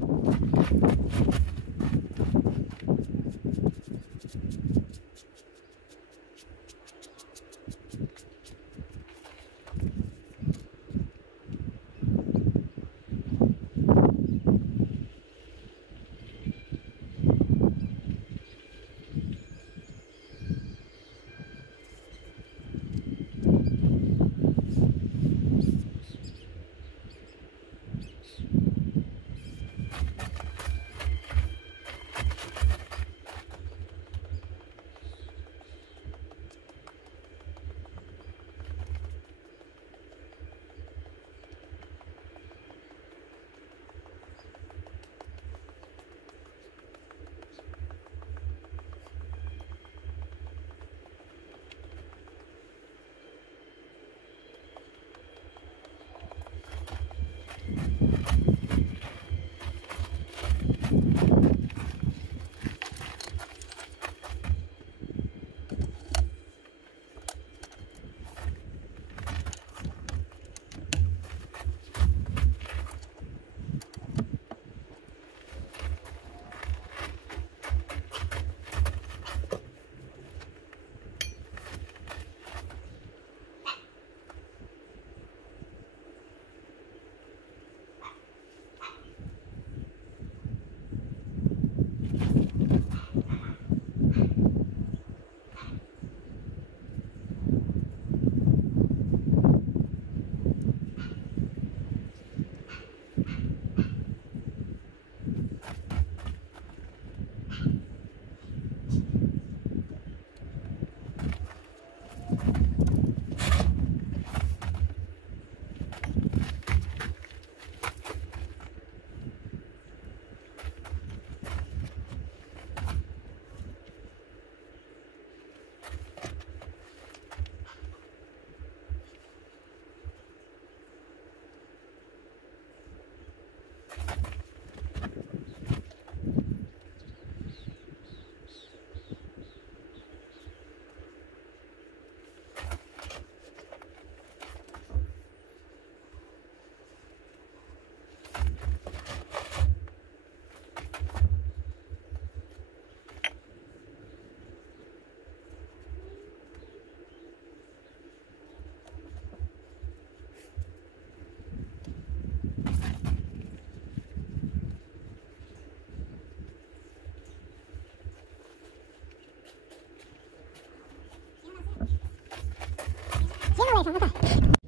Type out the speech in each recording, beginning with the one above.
away from the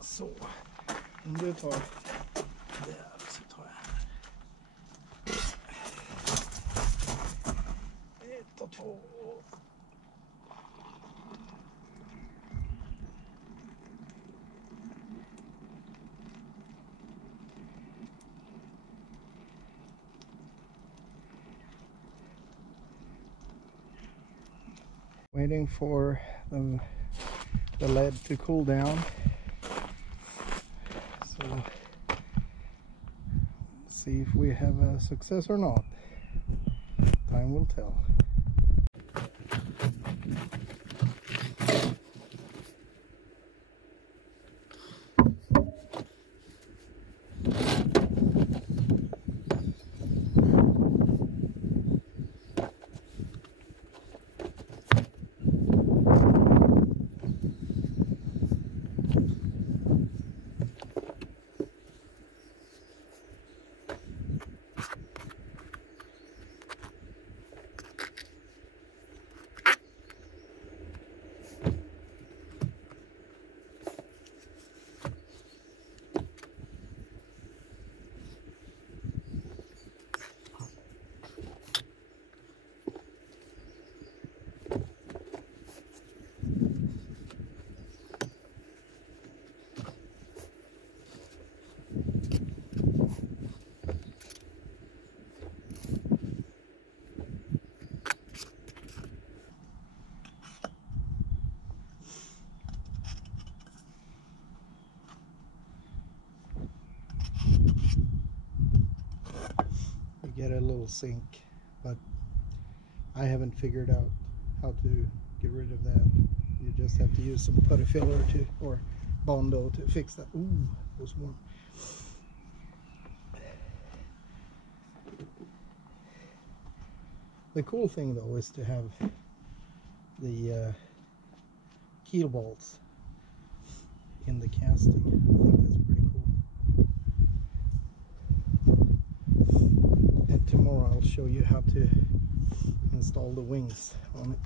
Så, om du tar där så tar jag här. 1 och 2. Waiting for the lead to cool down. So see if we have a success or not. Time will tell. Get a little sink, but I haven't figured out how to get rid of that. You just have to use some putty filler or Bondo to fix that. Ooh, it was warm. The cool thing though is to have the keel bolts in the casting. I think that's pretty cool. And tomorrow I'll show you how to install the wings on it.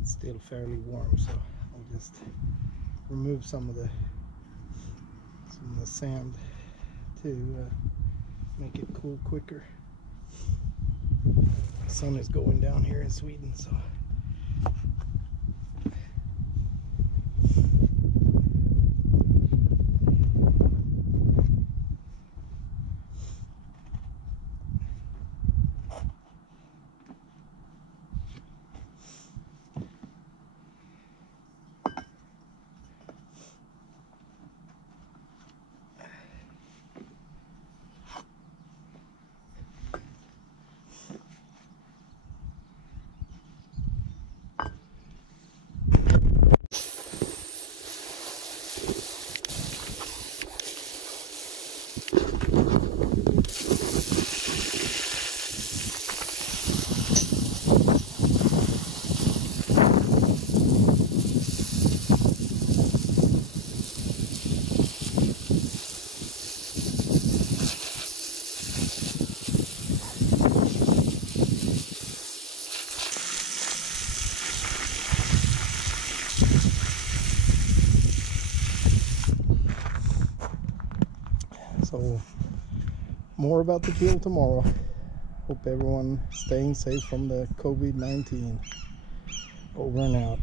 It's still fairly warm, so I'll just remove some of the sand to make it cool quicker. The sun is going down here in Sweden, so more about the keel tomorrow. Hope everyone staying safe from the COVID-19. Over and out.